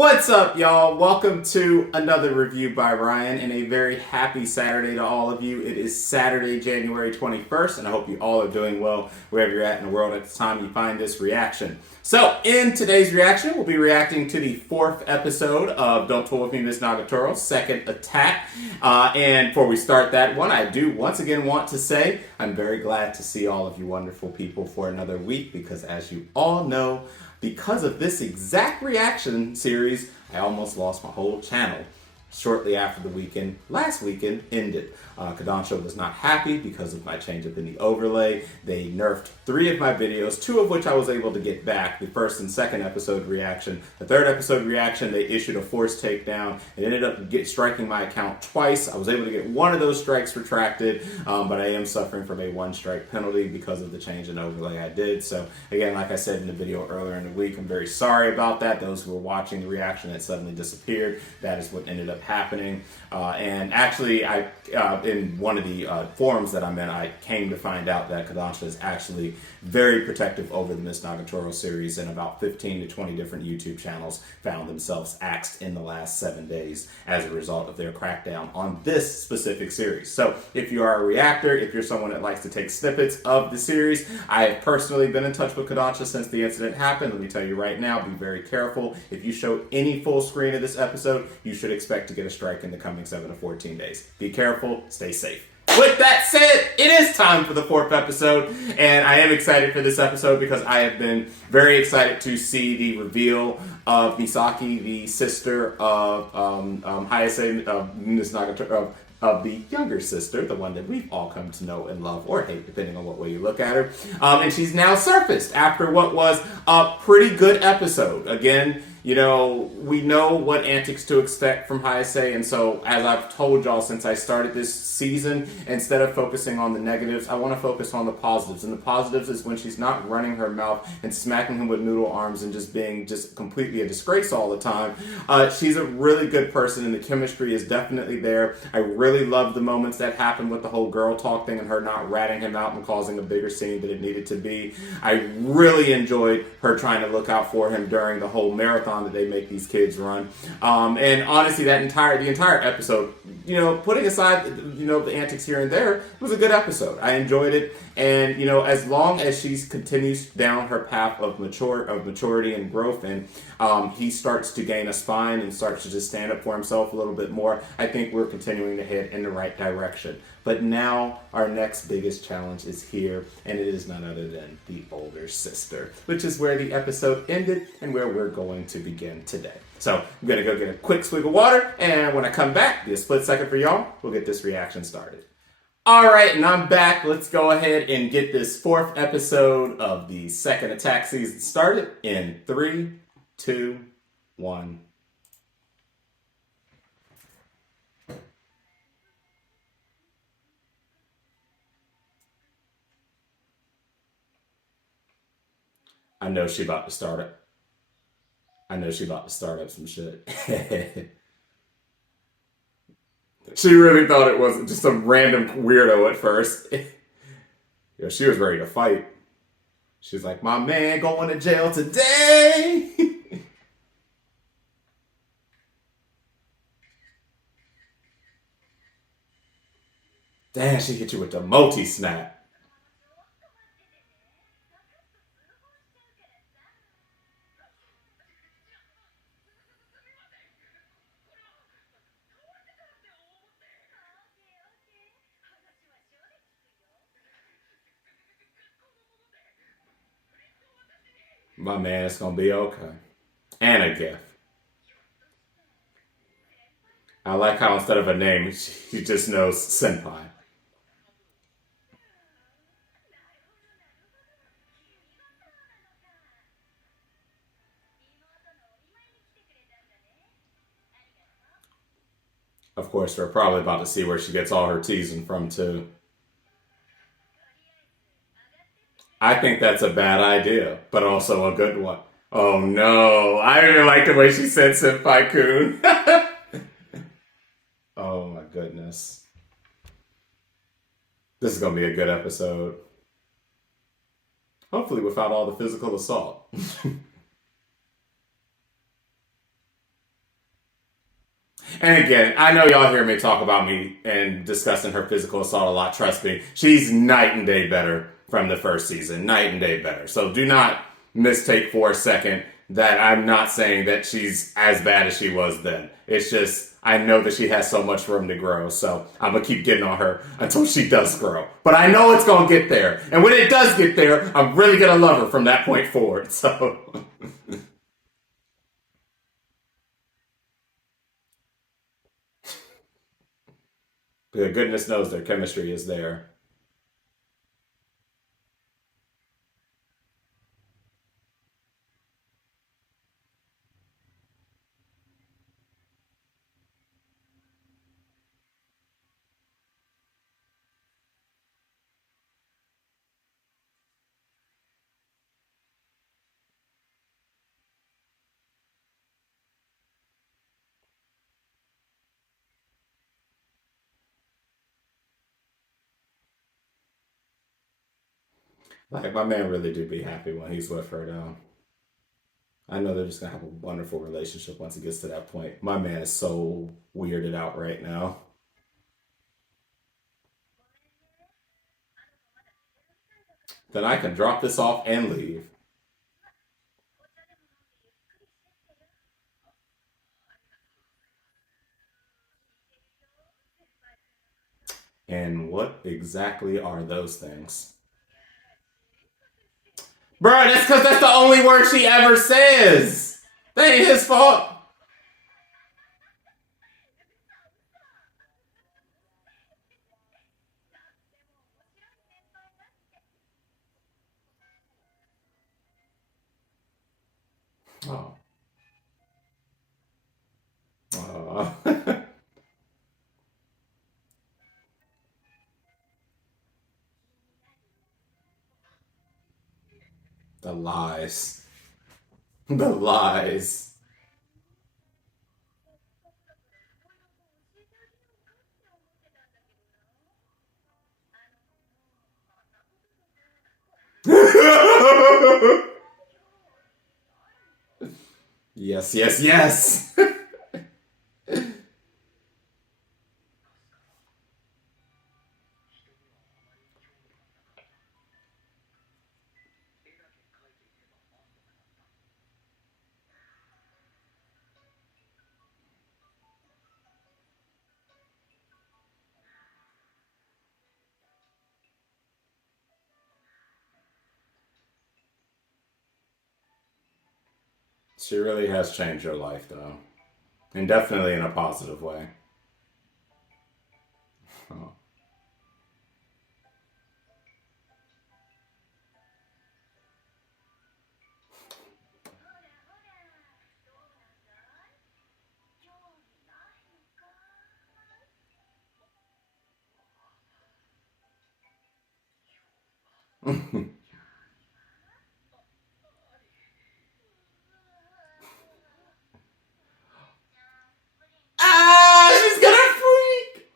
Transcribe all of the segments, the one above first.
What's up, y'all? Welcome to another review by Ryan, and a very happy Saturday to all of you. It is Saturday, January 21st, and I hope you all are doing well wherever you're at in the world at the time you find this reaction. So, in today's reaction, we'll be reacting to the 4th episode of Don't Toy With Me, Miss Nagatoro, Second Attack. And before we start that one, I do once again want to say I'm very glad to see all of you wonderful people for another week, because as you all know, because of this exact reaction series, I almost lost my whole channel shortly after the last weekend ended. Kodansha was not happy because of my change up in the overlay. They nerfed 3 of my videos, 2 of which I was able to get back, the 1st and 2nd episode reaction. The 3rd episode reaction, they issued a forced takedown. It ended up striking my account twice. I was able to get one of those strikes retracted, but I am suffering from a 1-strike penalty because of the change in overlay I did. So again, like I said in the video earlier in the week, I'm very sorry about that. Those who were watching the reaction that suddenly disappeared, that is what ended up happening. And actually, in one of the forums that I'm in, I came to find out that Kodansha is actually very protective over the Miss Nagatoro series, and about 15 to 20 different YouTube channels found themselves axed in the last 7 days as a result of their crackdown on this specific series. So if you are a reactor, if you're someone that likes to take snippets of the series, I have personally been in touch with Kodansha since the incident happened. Let me tell you right now, be very careful. If you show any full screen of this episode, you should expect to get a strike in the coming 7 to 14 days. Be careful, stay safe. With that said, it is time for the 4th episode, and I am excited for this episode because I have been very excited to see the reveal of Misaki, the sister of Hayase, Miss Nagatoro, of the younger sister, the one that we've all come to know and love or hate, depending on what way you look at her. And she's now surfaced after what was a pretty good episode. Again, you know, we know what antics to expect from Hayase, and so as I've told y'all since I started this season, instead of focusing on the negatives, I want to focus on the positives. And the positives is when she's not running her mouth and smacking him with noodle arms and just being completely a disgrace all the time. She's a really good person, and the chemistry is definitely there. I really love the moments that happened with the whole girl talk thing and her not ratting him out and causing a bigger scene than it needed to be. I really enjoyed her trying to look out for him during the whole marathon that they make these kids run. And honestly, the entire episode, you know, putting aside, you know, the antics here and there, was a good episode. I enjoyed it. And, you know, as long as she continues down her path of maturity and growth, and he starts to gain a spine and starts to just stand up for himself a little bit more, I think we're continuing to head in the right direction. But now our next biggest challenge is here, and it is none other than the older sister, which is where the episode ended and where we're going to begin today. So I'm going to go get a quick swig of water, and when I come back, be a split second for y'all, we'll get this reaction started. All right, and I'm back. Let's go ahead and get this 4th episode of the Second Attack season started in 3, 2, 1. I know she about to start it. I know she about to start up some shit. She really thought it was just some random weirdo at first. Yeah, she was ready to fight. She's like, my man going to jail today. Damn, she hit you with the multi-snap. My man, it's gonna be okay. And a gift. I like how instead of a name, she just knows senpai. Of course, we're probably about to see where she gets all her teasing from, too. I think that's a bad idea, but also a good one. Oh no, I didn't like the way she said senpai-kun. Oh my goodness. This is going to be a good episode. Hopefully without all the physical assault. And again, I know y'all hear me talk about me and discussing her physical assault a lot. Trust me, she's night and day better from the first season. Night and day better. So do not mistake for a second that I'm not saying that she's as bad as she was then. It's just, I know that she has so much room to grow. So I'm going to keep getting on her until she does grow. But I know it's going to get there. And when it does get there, I'm really going to love her from that point forward. So... goodness knows their chemistry is there. Like, my man really do be happy when he's with her, though. I know they're just gonna have a wonderful relationship once it gets to that point. My man is so weirded out right now. Then I can drop this off and leave. And what exactly are those things? Bruh, that's because that's the only word she ever says. That ain't his fault. Oh. Oh. The lies. The lies. Yes, yes, yes. She really has changed her life, though. And definitely in a positive way. Oh. Ah, she's gonna freak.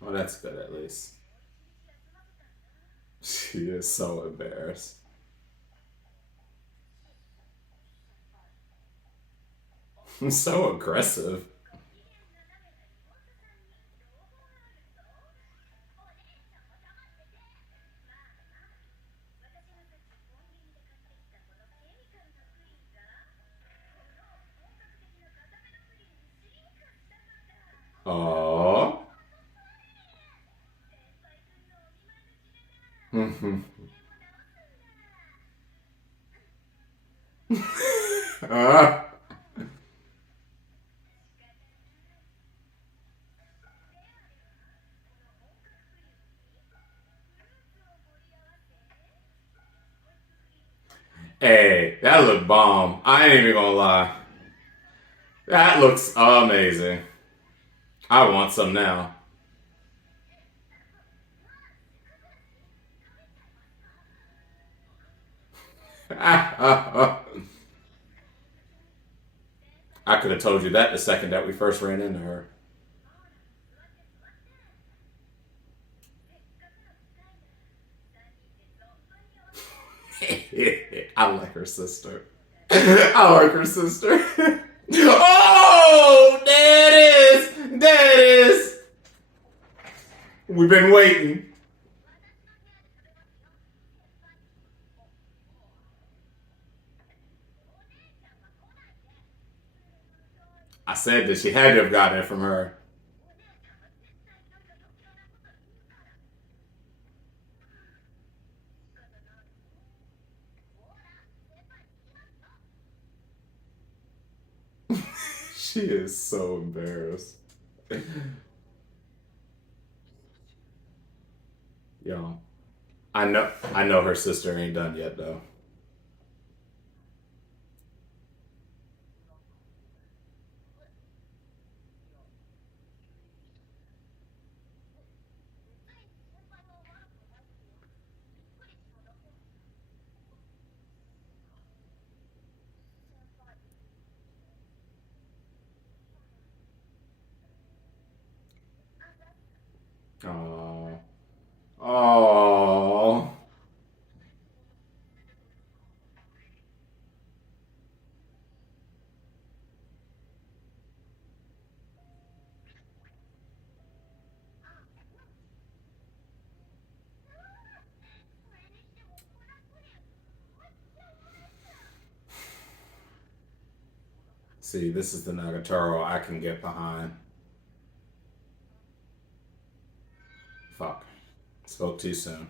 Well, that's good at least. She is so embarrassed. So aggressive. Aww. uh, hey, that looked bomb. I ain't even gonna lie. That looks amazing. I want some now. I could have told you that the second that we first ran into her. I like her sister. I like her sister. Oh, there it is. There it is. We've been waiting. I said that she had to have gotten it from her. She is so embarrassed. Yo, I know her sister ain't done yet though. Oh, oh. See, this is the Nagatoro I can get behind. Fuck. Spoke too soon.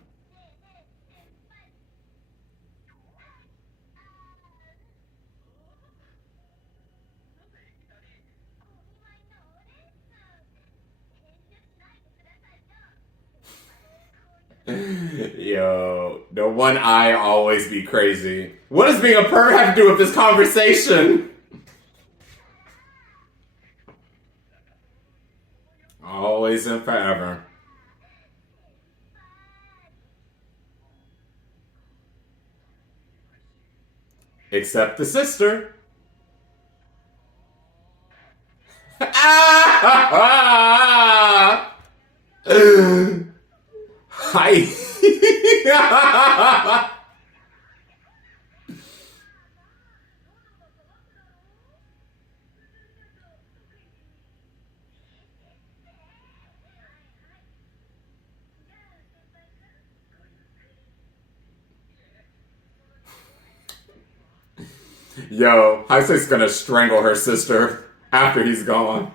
Yo, the one eye always be crazy. What does being a perv have to do with this conversation? Always and forever. Except the sister. Hi. Yo, Heise's gonna strangle her sister after he's gone.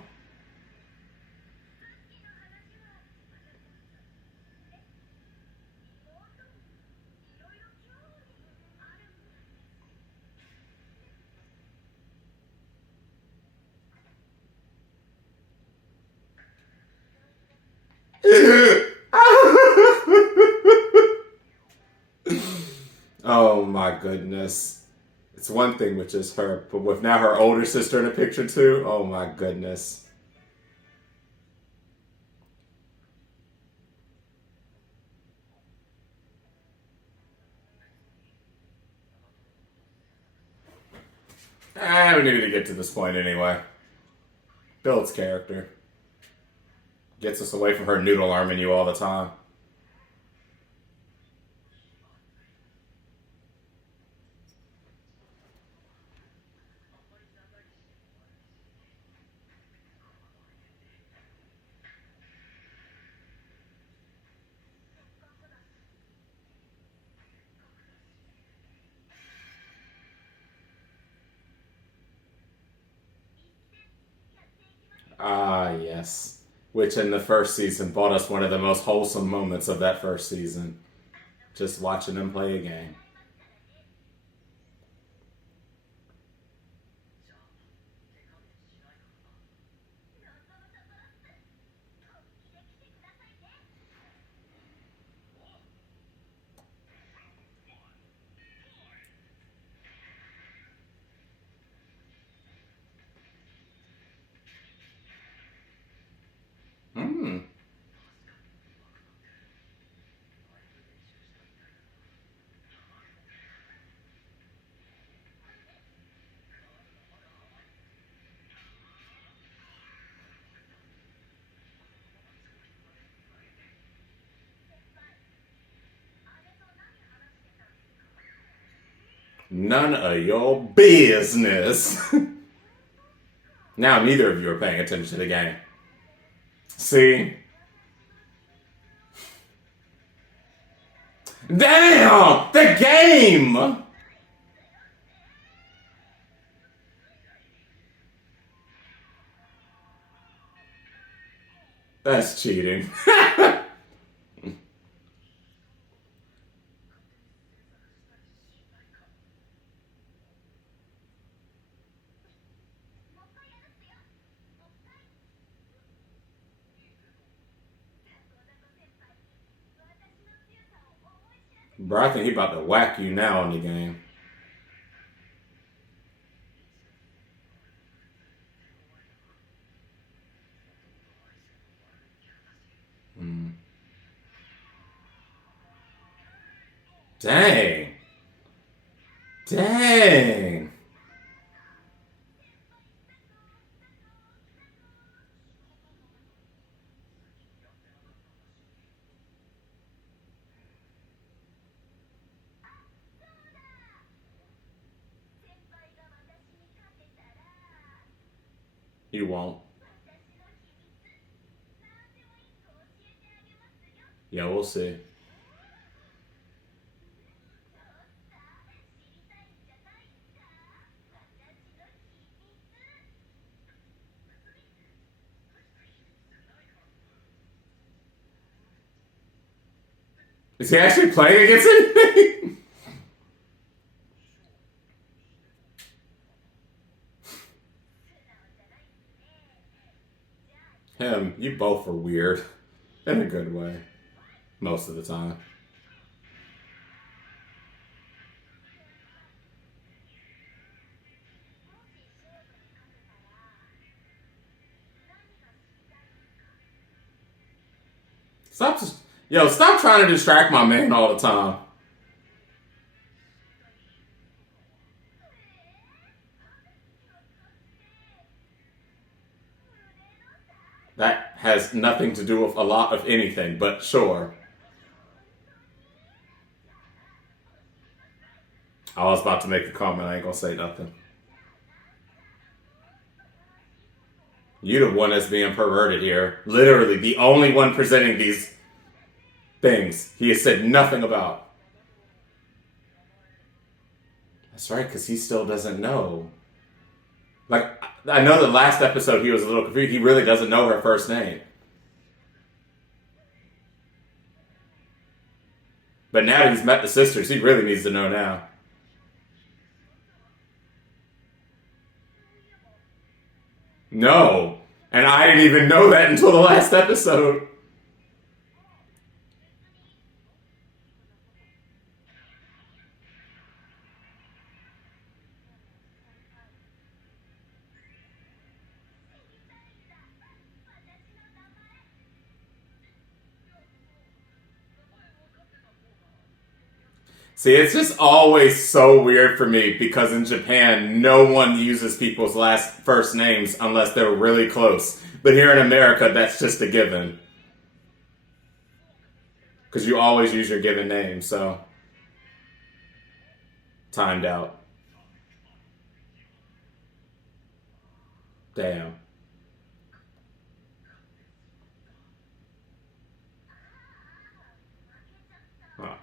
Oh my goodness. It's one thing with just her, but with now her older sister in the picture too, oh my goodness. We needed to get to this point anyway. Builds character. Gets us away from her noodle arming you all the time. Ah, yes. which in the first season brought us one of the most wholesome moments of that first season. Just watching them play a game. Hmm. None of your business. Now neither of you are paying attention to the game. See? Damn! The game! That's cheating. Bro, I think he about to whack you now in the game. Mm. Dang. Dang. You won't. Yeah, we'll see. Is he actually playing against anything? Him, you both are weird. In a good way. Most of the time. Stop trying to distract my man all the time. That has nothing to do with a lot of anything, but sure. I was about to make a comment, I ain't gonna say nothing. You the one that's being perverted here. Literally, the only one presenting these things he has said nothing about. That's right, because he still doesn't know. Like, I know the last episode he was a little confused. He really doesn't know her first name. But now that he's met the sisters, he really needs to know now. No. And I didn't even know that until the last episode. See, it's just always so weird for me because in Japan, no one uses people's first names unless they're really close. But here in America, that's just a given. Because you always use your given name, so. Timed out. Damn. Huh.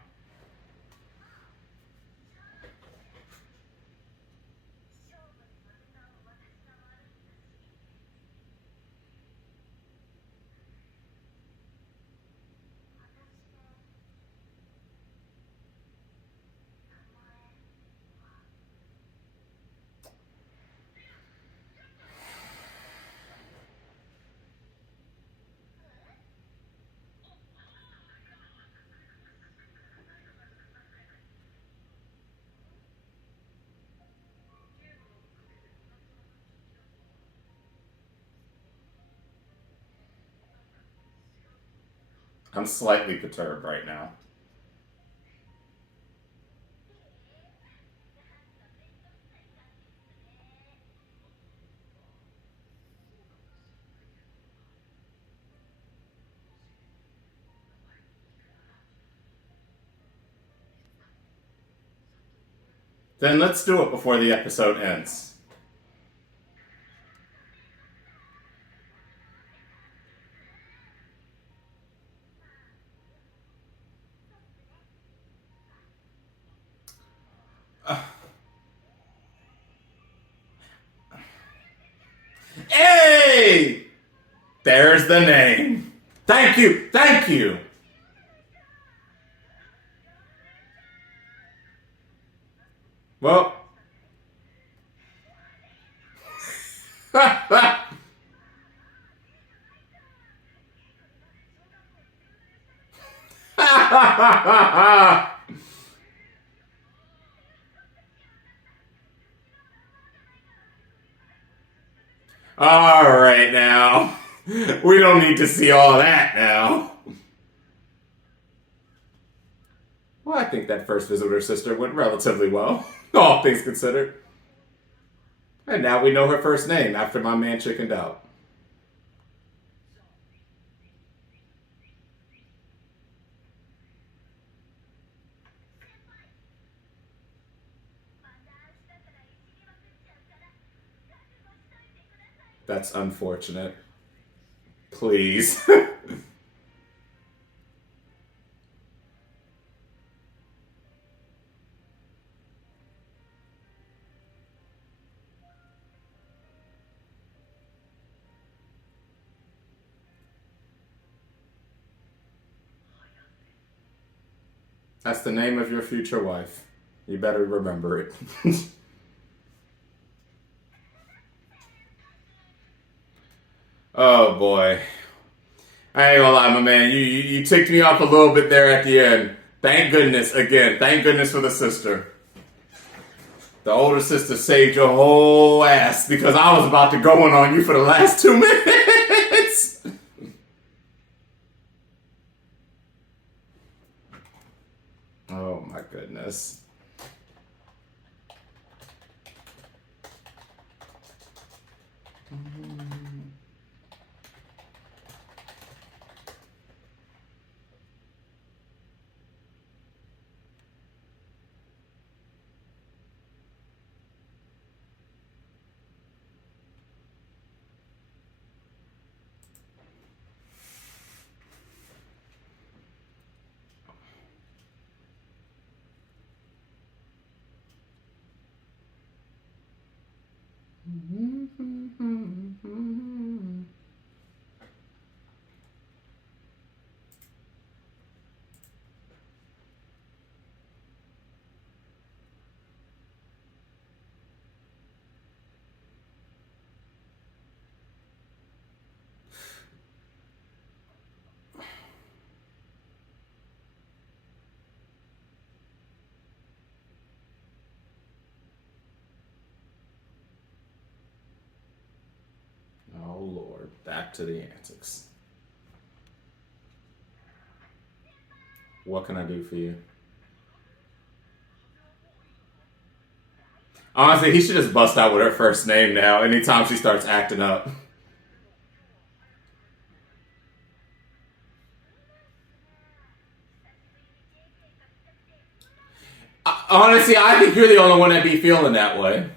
I'm slightly perturbed right now. Then let's do it before the episode ends. Hey! There's the name. Thank you. Thank you. Well. All right now. We don't need to see all that now. Well, I think that first visit with her sister went relatively well, all things considered. And now we know her first name after my man chickened out. That's unfortunate. Please. That's the name of your future wife. You better remember it. Oh boy. I ain't gonna lie, my man. You ticked me off a little bit there at the end. Thank goodness, again, thank goodness for the sister. The older sister saved your whole ass because I was about to go on you for the last 2 minutes. Oh my goodness. Oh Lord, back to the antics. What can I do for you? Honestly, he should just bust out with her first name now anytime she starts acting up. Honestly, I think you're the only one that be feeling that way.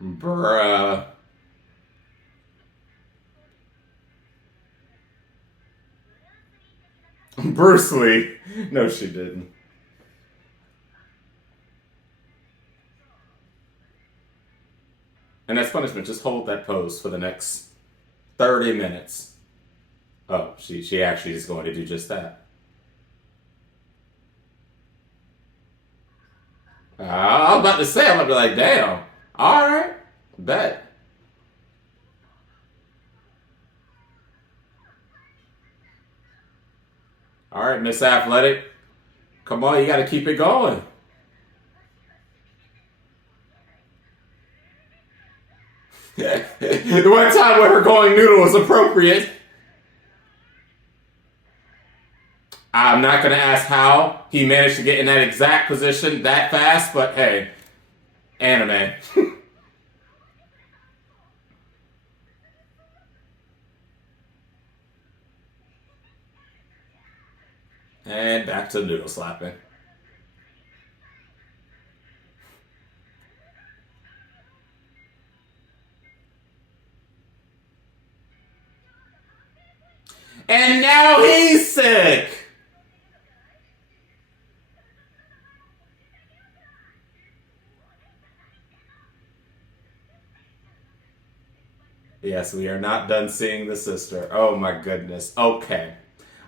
Bruh. Bruce Lee. No, she didn't. And that's punishment. Just hold that pose for the next 30 minutes. Oh, she actually is going to do just that. I was about to say, I'm going to be like, damn. All right. Bet. All right, Miss Athletic. Come on, you got to keep it going. The one time where her going noodle was appropriate. I'm not going to ask how he managed to get in that exact position that fast, but hey, anime. And back to noodle slapping. And now he's sick. Yes, we are not done seeing the sister. Oh my goodness. Okay.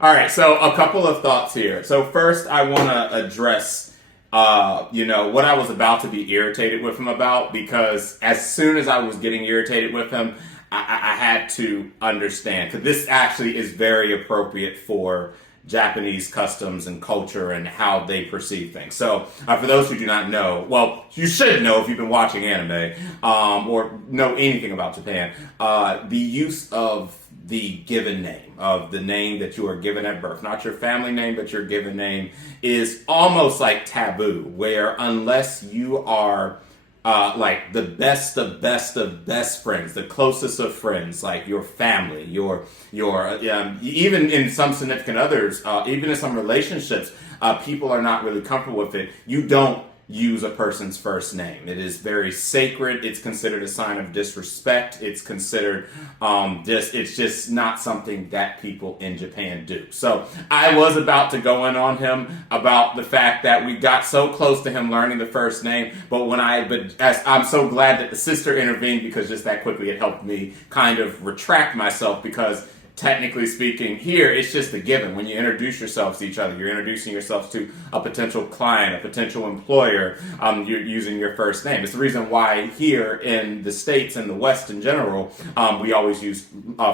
All right, so a couple of thoughts here. So first, I want to address, what I was about to be irritated with him about, because as soon as I was getting irritated with him, I had to understand, because this actually is very appropriate for Japanese customs and culture and how they perceive things. So, for those who do not know, well, you should know if you've been watching anime or know anything about Japan, the use of the given name, of the name that you are given at birth, not your family name, but your given name, is almost like taboo, where unless you are like the best of best friends, the closest of friends, like your family, your even in some significant others, even in some relationships, people are not really comfortable with it. You don't use a person's first name. It is very sacred. It's considered a sign of disrespect. It's considered it's just not something that people in Japan do. So I was about to go in on him about the fact that we got so close to him learning the first name, but I'm so glad that the sister intervened, because just that quickly it helped me kind of retract myself, because technically speaking, here it's just a given. When you introduce yourselves to each other, you're introducing yourselves to a potential client, a potential employer. You're using your first name. It's the reason why here in the States and the West in general, we always use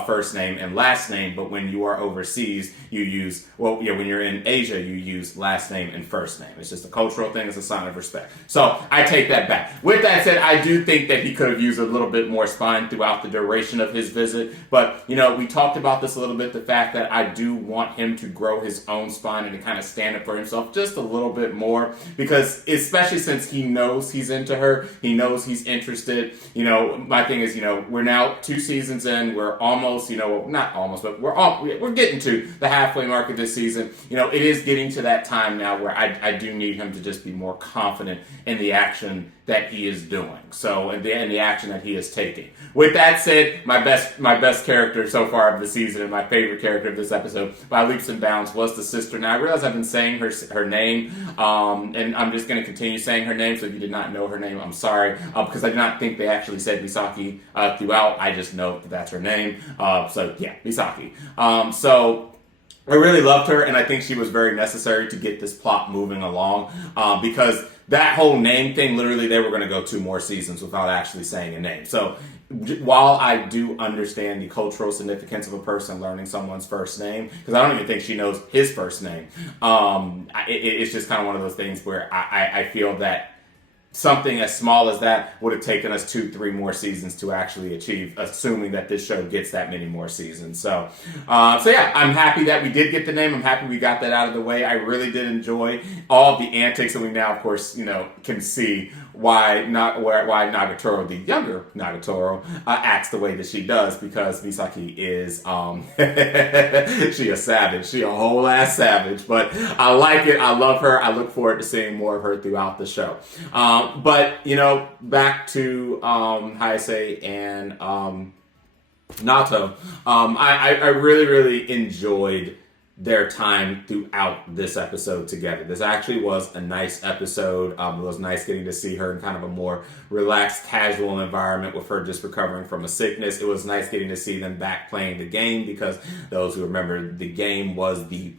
first name and last name. But when you are overseas, you use, when you're in Asia, you use last name and first name. It's just a cultural thing. It's a sign of respect. So I take that back. With that said, I do think that he could have used a little bit more spine throughout the duration of his visit. But, we talked about this a little bit, the fact that I do want him to grow his own spine and to kind of stand up for himself just a little bit more, because especially since he knows he's into her, he knows he's interested. My thing is, we're now 2 seasons in, we're almost, not almost, but we're getting to the halfway mark of this season. It is getting to that time now where I do need him to just be more confident in the action that he is doing. So, and the action that he is taking. With that said, my best character so far of the season, and my favorite character of this episode, by leaps and bounds, was the sister. Now, I realize I've been saying her name, and I'm just going to continue saying her name, so if you did not know her name, I'm sorry, because I do not think they actually said Misaki throughout. I just know that that's her name. So, yeah, Misaki. So I really loved her, and I think she was very necessary to get this plot moving along, because that whole name thing, literally, they were going to go 2 more seasons without actually saying a name. So while I do understand the cultural significance of a person learning someone's first name, because I don't even think she knows his first name, it's just kind of one of those things where I feel that something as small as that would have taken us 2-3 more seasons to actually achieve, assuming that this show gets that many more seasons. So yeah, I'm happy that we did get the name. I'm happy we got that out of the way. I really did enjoy all of the antics, and we now, of course, can see why Nagatoro, the younger Nagatoro, acts the way that she does, because Misaki is she a savage. She a whole ass savage. But I like it. I love her. I look forward to seeing more of her throughout the show. But back to Hayase and Nato. I really, really enjoyed their time throughout this episode together. This actually was a nice episode. It was nice getting to see her in kind of a more relaxed, casual environment with her just recovering from a sickness. It was nice getting to see them back playing the game, because those who remember, the game was the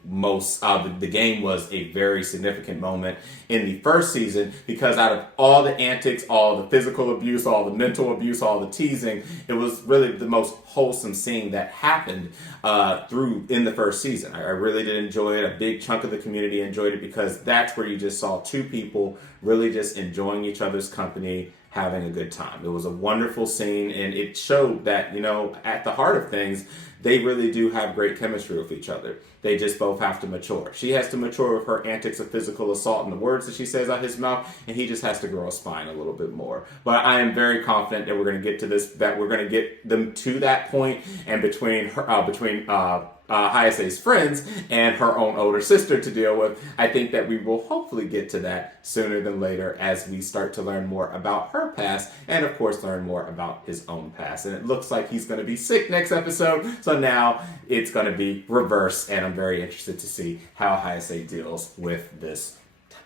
game was a very significant moment in the first season, because out of all the antics, all the physical abuse, all the mental abuse, all the teasing, it was really the most wholesome scene that happened in the first season. I really did enjoy it. A big chunk of the community enjoyed it, because that's where you just saw two people really just enjoying each other's company, having a good time. It was a wonderful scene, and it showed that, at the heart of things, they really do have great chemistry with each other. They just both have to mature. She has to mature with her antics of physical assault and the words that she says out his mouth, and he just has to grow a spine a little bit more. But I am very confident that we're going to get to this, that we're going to get them to that point, and between Hayase's friends and her own older sister to deal with, I think that we will hopefully get to that sooner than later, as we start to learn more about her past, and of course learn more about his own past. And it looks like he's going to be sick next episode, so now it's going to be reversed, and I'm very interested to see how Hayase deals with this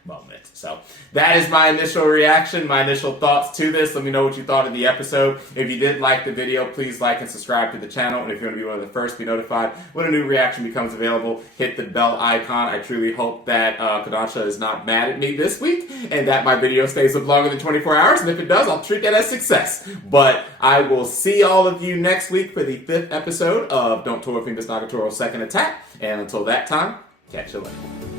moment. So that is my initial reaction, my initial thoughts to this. Let me know what you thought of the episode. If you did like the video, please like and subscribe to the channel. And if you want to be one of the first to be notified when a new reaction becomes available, hit the bell icon. I truly hope that Kodansha is not mad at me this week, and that my video stays up longer than 24 hours. And if it does, I'll treat that as success. But I will see all of you next week for the 5th episode of Don't Toy with Me, Miss Nagatoro's Second Attack. And until that time, catch you later.